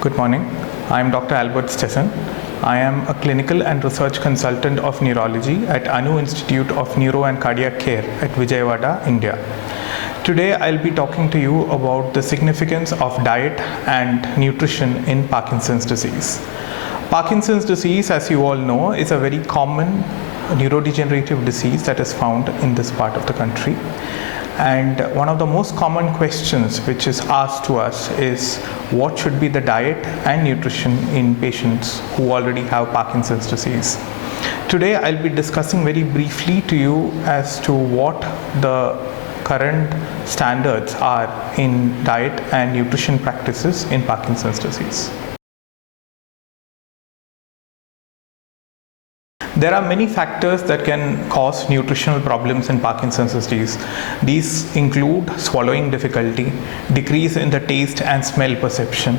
Good morning. I am Dr. Albert Stessen. I am a clinical and research consultant of neurology at Anu Institute of Neuro and Cardiac Care at Vijayawada, India. Today I'll be talking to you about the significance of diet and nutrition in Parkinson's disease. Parkinson's disease, as you all know, is a very common neurodegenerative disease that is found in this part of the country. And one of the most common questions which is asked to us is what should be the diet and nutrition in patients who already have Parkinson's disease. Today I'll be discussing very briefly to you as to what the current standards are in diet and nutrition practices in Parkinson's disease. There are many factors that can cause nutritional problems in Parkinson's disease. These include swallowing difficulty, decrease in the taste and smell perception,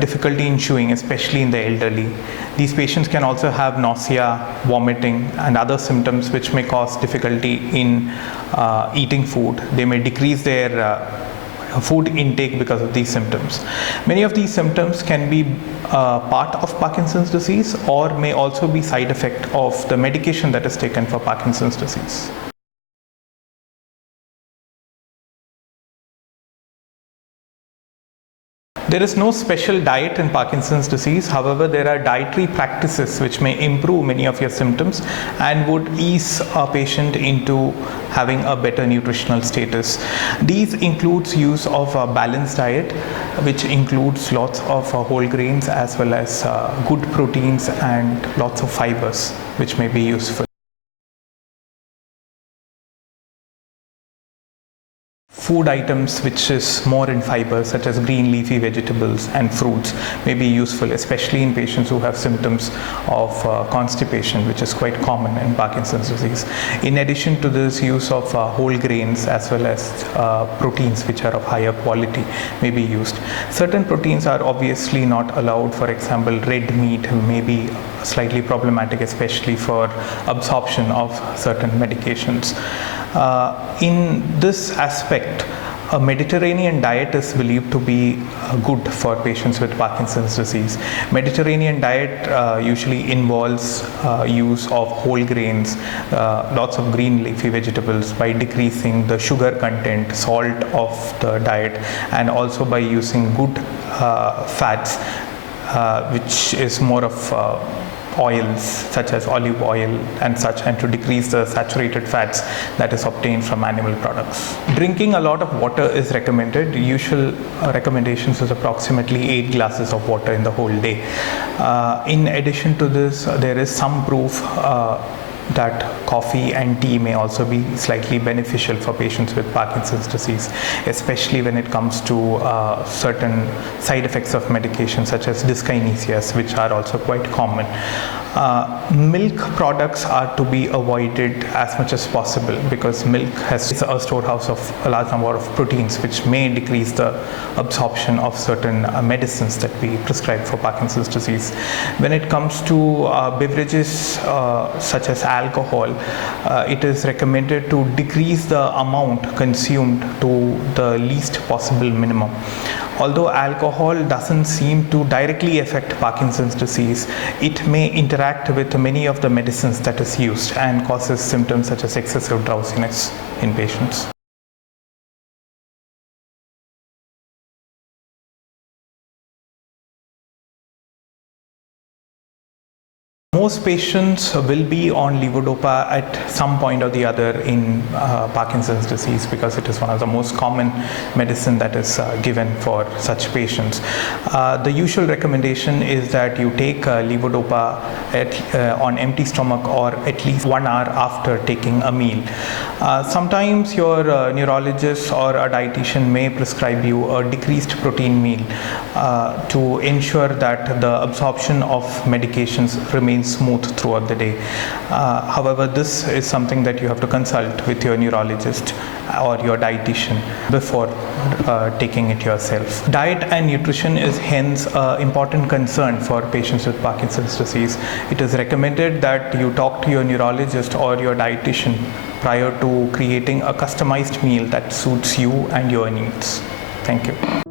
difficulty in chewing, especially in the elderly. These patients can also have nausea, vomiting, and other symptoms which may cause difficulty in eating food. They may decrease their food intake because of these symptoms. Many of these symptoms can be part of Parkinson's disease or may also be side effect of the medication that is taken for Parkinson's disease. There is no special diet in Parkinson's disease. However, there are dietary practices which may improve many of your symptoms and would ease a patient into having a better nutritional status. These includes use of a balanced diet, which includes lots of whole grains as well as good proteins and lots of fibers, which may be useful. Food items which is more in fiber, such as green leafy vegetables and fruits, may be useful, especially in patients who have symptoms of constipation, which is quite common in Parkinson's disease. In addition to this, use of whole grains as well as proteins which are of higher quality may be used. Certain proteins are obviously not allowed. For example, red meat may be slightly problematic, especially for absorption of certain medications. In this aspect, a Mediterranean diet is believed to be good for patients with Parkinson's disease. Mediterranean diet usually involves use of whole grains, lots of green leafy vegetables, by decreasing the sugar content, salt of the diet, and also by using good fats, which is more of oils such as olive oil and such, and to decrease the saturated fats that is obtained from animal products. Drinking a lot of water is recommended. Usual recommendations is approximately 8 glasses of water in the whole day. In addition to this, there is some proof that coffee and tea may also be slightly beneficial for patients with Parkinson's disease, especially when it comes to certain side effects of medication such as dyskinesias, which are also quite common. Milk products are to be avoided as much as possible because milk has a storehouse of a large number of proteins which may decrease the absorption of certain medicines that we prescribe for Parkinson's disease. When it comes to beverages such as alcohol, it is recommended to decrease the amount consumed to the least possible minimum. Although alcohol doesn't seem to directly affect Parkinson's disease, it may interact with many of the medicines that is used and causes symptoms such as excessive drowsiness in patients. Most patients will be on levodopa at some point or the other in Parkinson's disease because it is one of the most common medicine that is given for such patients. The usual recommendation is that you take levodopa on empty stomach or at least 1 hour after taking a meal. Sometimes your neurologist or a dietitian may prescribe you a decreased protein meal to ensure that the absorption of medications remains smooth throughout the day. However, this is something that you have to consult with your neurologist or your dietitian before taking it yourself. Diet and nutrition is hence an important concern for patients with Parkinson's disease. It is recommended that you talk to your neurologist or your dietitian prior to creating a customized meal that suits you and your needs. Thank you.